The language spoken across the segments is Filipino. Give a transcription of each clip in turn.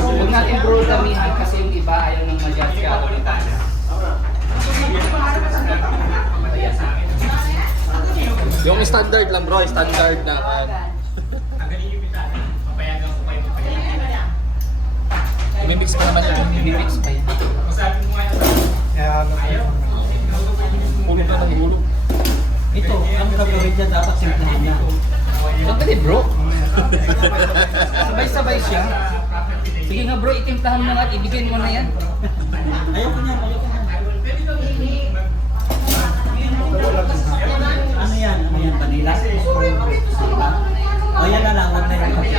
Huwag natin bro damihan kasi yung iba ayaw ng ma-judge ka. Yung standard lang bro, standard na. Mimix pa naman yun. Mimix pa yan. Hulog na ng hulog. Ito, ang favorite niya dapat simplahan niya. Sandali bro. Sabay-sabay siya. Sige nga bro, itimplahan mo nga at ibigay mo na yan. Ayoko niya, ayoko niya. Ano yan? Ano yan? Vanilla? O yan na lang, huwag na yung kape.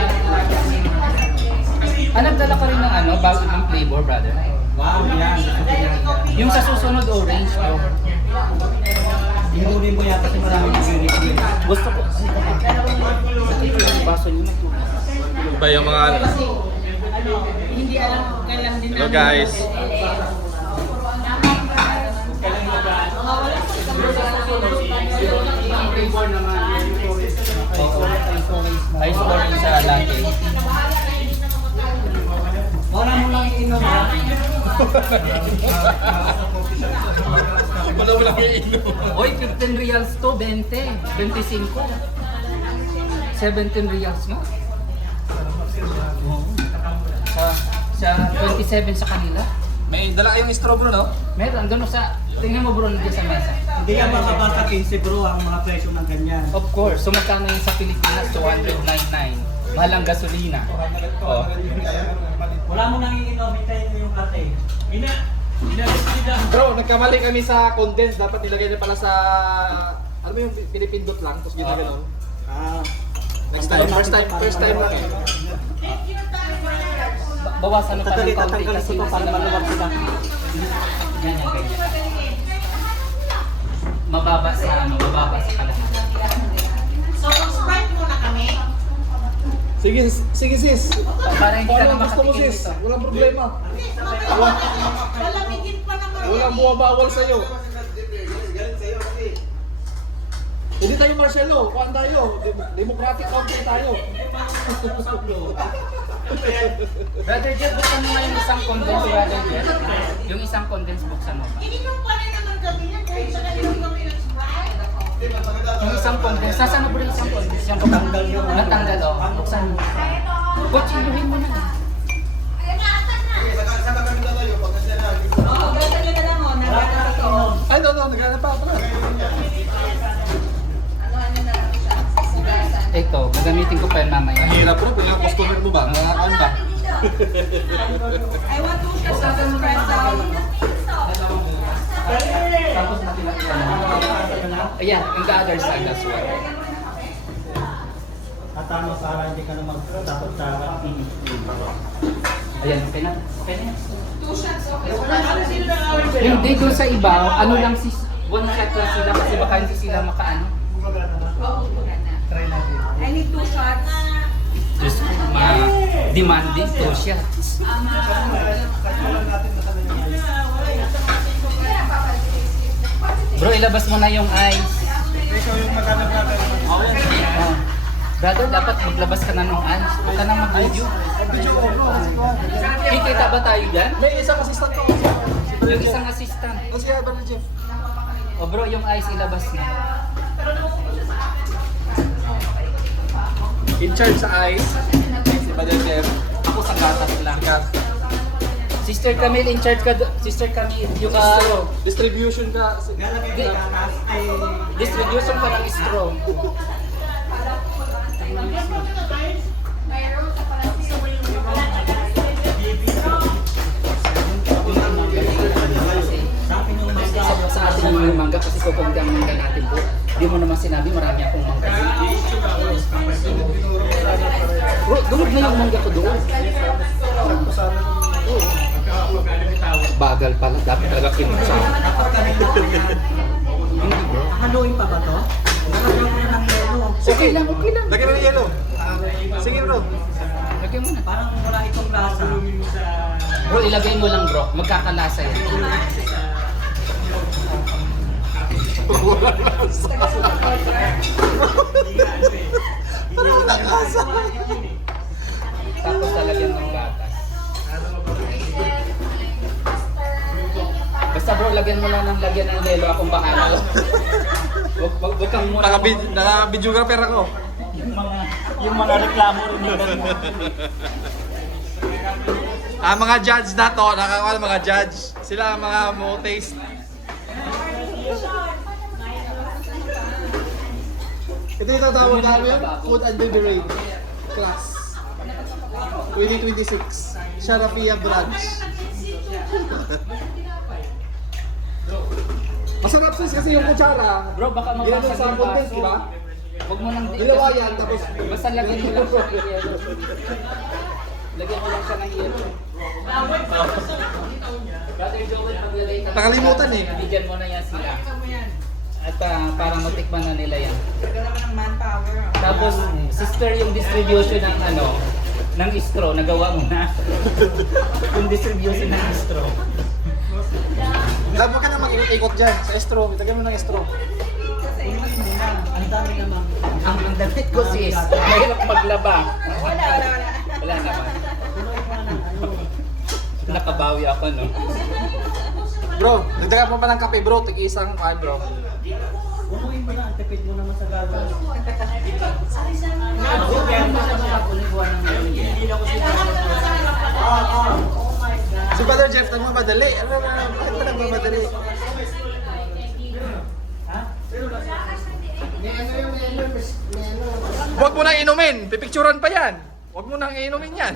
Nagdala ka rin ng ano, bago ng flavor brother. Wow, yan. Gusto ko yan. Yung sa susunod orange bro. Inunin mo yan kasi maraming nag-review. Gusto ko. Ito yung baso niyo. Ba yung mga ano? Hindi alam kailan din Hello guys. Flavor naman. Ice orange sa latte. Wala mo lang inom ha. Wala mo lang iinom. Oy, 15 reals to, 20, 25. 17 reals mo. Sa 27 sa kanila. May dala kayong straw bro, no? Meron, doon sa, tingnan mo bro, nandiyan sa mesa. Hindi yan makabasa 15 bro ang mga presyo ng ganyan. Of course, sumagkano yun sa Pilipinas, 299. Mahalang gasolina. Oh. Wala mo nang iinom, hintayin mo yung ate. Bro, nagkamali kami sa condense. Dapat nilagay na pala sa... Ano mo yung pinipindot lang, tapos ginaganon. Ah. Next time, first time lang eh. Bawasan mo pa ng konti Tatanggalin kasi ko to para maluwag sila. ganyan, ganyan. Mababa sa ano, mababa sa kalaman. So, Sprite muna kami. Sige, sige sis. Para hindi ka na Kung ano gusto mo makatikim sis, nito. walang problema. Palamigin pa naman. Walang buwabawal sa'yo. Hindi tayo Marcelo, kuhan tayo. Democratic country tayo. Brother Jeff, buksan mo nga yung isang condense, Brother Jeff. Yung isang condense, buksan mo. Ininom pa rin naman kami yan kahit sa kanilang kami ng Sprite. Yung isang condense, nasaan na bro yung isang condense? Yung Natanggal yung- natanggal, oh. Buksan mo. Kutsiluhin mo na. Oo, gasa nyo na lang mo. Ay, no, naghanap pa ako na. Ito, gagamitin ko pa yan mamaya. Ang hirap bro, kung yung customer mo ba? Nangakaan ba? I want two shots of espresso. Tapos natin na. Ayan, yung the other side as well. At ano, para hindi ka na magtakot sa Ayan, okay na. Okay na yan. Two shots of espresso. Yung dito sa iba, ano lang si one shot lang sila kasi baka hindi sila makaano. try natin. I need two shots. Diyos ko, ma-demanding to siya. Bro, ilabas mo na yung ice. Oh. Brother, dapat maglabas ka na ng ice. Huwag ka na mag-video. Kikita ba tayo dyan? May isang assistant ko. Yung isang assistant. Ano siya, Brother Jeff? O bro, yung ice ilabas na. In charge sa ice, si Brother Jeff. Ako sa gatas lang. Kat. Sister Camille, in charge ka. Sister Camille, yung straw. Distribution ka. Lalagay ka gatas ay... Distribution pa ng straw. Sa atin yung mangga kasi kukunti ang mangga natin po. Di mo naman sinabi, marami akong mangga. Bro, dumog na yung mangga ko doon. Bagal pala, dapat talaga kinutsa. Hindi bro. Haluin pa ba to? Lalagyan mo ng yelo. Okay lang, okay lang. Lagyan mo ng yellow. Sige bro. Lagyan mo na. Parang wala itong lasa. Bro, ilagay mo lang bro. Magkakalasa yan. Wala na. Tapos talagyan ng gatas. Basta bro, lagyan mo lang ng lagyan ng lelo, akong bahala. Wag kang muna. Naka-videographer ako. Yung mga reklamo rin yun. Mga judge na to, mga judge. Sila ang mga mo taste. Ito yung tatawag namin, Food and Beverage Class 2026, Sharafia Branch. Masarap sis kasi yung kutsara. Bro, baka Ginagawa mabasag sa yung content, baso. di ba? Huwag mo nang Dalawa yan, tapos basta lagyan mo lang siya ng yelo. Lagyan mo lang siya ng yelo. Brother Joel, maglagay ka. Nakalimutan eh. Bigyan mo na yan sila. At para matikman na nila yan. Naman ng manpower. Tapos, sister, yung distribution ng ng straw, nagawa mo na. Yung distribution ng straw. Labo ka na mag-ikot dyan sa estro. Itagyan mo ng estro. Ang dami naman. Ang damit ko sis, mahirap maglaba. Wala. Wala naman. Nakabawi ako, no? Bro, nagdagan mo pa ng kape bro. Tig-isang bro. Umuin mo na, ang tipid mo naman sa gagawin. Hindi na ko Si Brother Jeff, nagmamadali. Bakit ba nagmamadali? Ha? Huwag mo nang inumin. Pipicturan pa yan. Huwag mo nang inumin yan.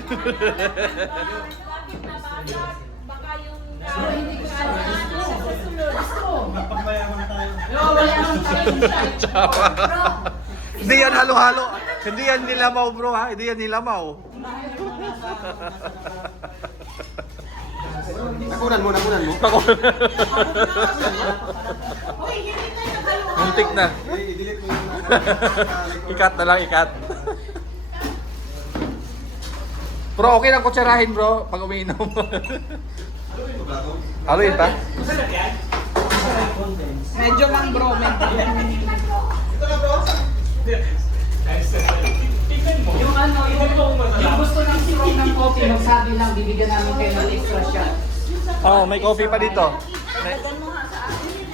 Baka yung Napagmayaman tayo. Hindi yan halo-halo. Hindi yan nilamaw bro ha. Hindi yan nilamaw. Nakunan mo. Muntik na. Ikat na lang, ikat. Bro, okay lang kutsarahin bro pag umiinom. Haluin pa? medyo lang bro, medyo. Yung gusto ng straw ng coffee, magsabi lang, bibigyan namin kayo ng extra shot. Oh, may coffee pa dito.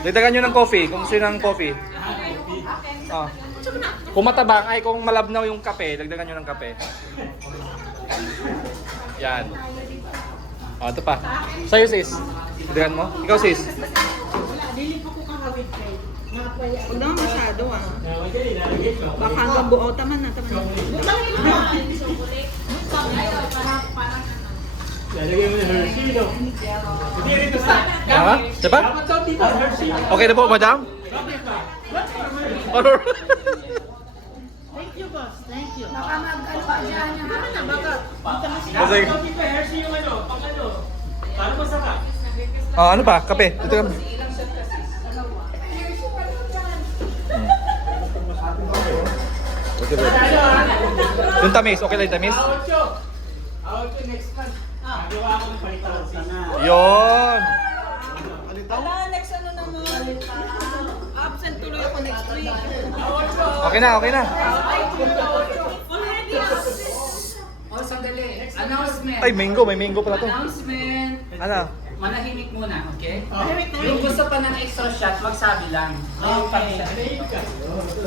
Dagdagan nyo ng coffee, kung sino ng coffee. Oh. Kung matabang, ay kung malabnaw yung kape, dagdagan nyo ng kape. Yan. Oh, ito pa. Sa'yo sis. Dagdagan mo. Ikaw sis. Huwag naman masyado ah. Baka hanggang buo, taman na. Lalagay mo yung Hershey, no? Hindi rin sa... Ha? Diba? Okay na po, madam? Or Baka mag-ano pa dyan yung hana, baka. Kasi... Hershey yung pang para masarap. Oh, ano pa? Kape. Ito ka. Okay ba? Yung tamis, okay lang yung tamis? Out next month. Gawa ko ng palitan sana. Yun! Ala, next ano naman. Absent tuloy ako next week. Okay na, okay na. Already Oh, sandali. Announcement. Ay, may mango pala to. Announcement. Ano? Manahimik muna, okay? Tahimik na Yung gusto pa ng extra shot, magsabi lang. Okay.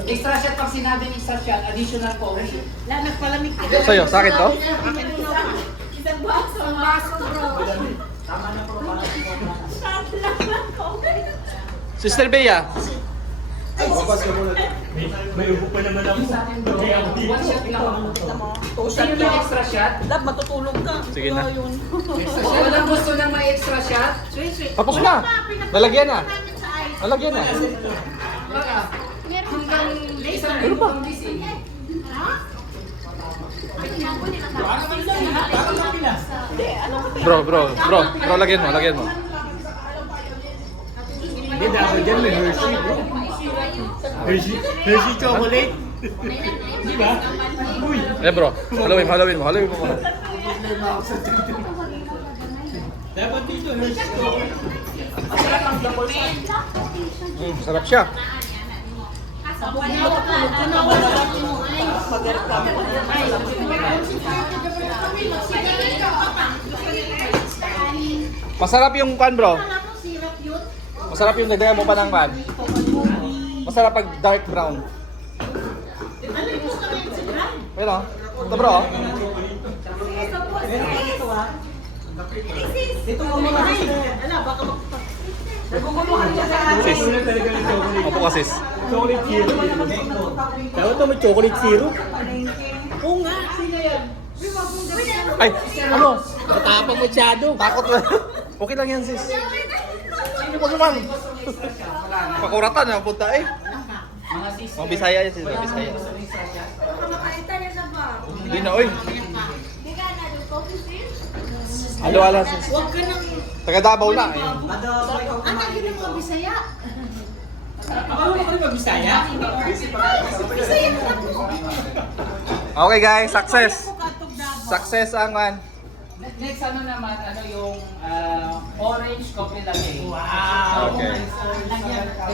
Extra shot, pag sinabing extra shot, additional coffee. La, nagpalamig ka. Sa'yo, sa akin to? Akin to na. Isang baso bro. Tama na po para Shot lang ako. Sister Bea. may ubo pa naman ako. Sa akin bro, one shot lang ako. Gusto nyo ng extra shot? Dab, matutulog ka. Sige na. Wala yun. Walang gusto ng may extra shot? Tapos na. Nalagyan na. Nalagyan na. Baka, hanggang isang minuto ang gising. Bro, lagyan mo. Hindi, dapat dyan may Hershey, bro. Hershey chocolate. Di ba? Uy. Eh bro, halawin mo muna. Dapat dito, Hershey chocolate. Sarap siya. Masarap yung kan bro. Masarap yung dagdagan mo pa ng kan. Masarap pag dark brown. Ayun o. Ito bro. Sis. Opo ka sis. Chocolate zero. Tawag ito may chocolate zero. Oo nga. Ay, ano? Matapang masyado. Takot na. Okay lang yan sis. Hindi mo naman. Pakuratan na punta eh. Mga sis. Mga Bisaya yan sis. Mga Bisaya. Hindi na oy. Halo-halo sis. Huwag ka nang... Taga Davao na eh. Ang tagin ng mga Bisaya. Ako rin mag-Bisaya. Bisaya na po. Okay guys, success. Katog Davao. Success ang kan. Next ano naman, ano yung orange coffee latte. Wow. Okay. Ito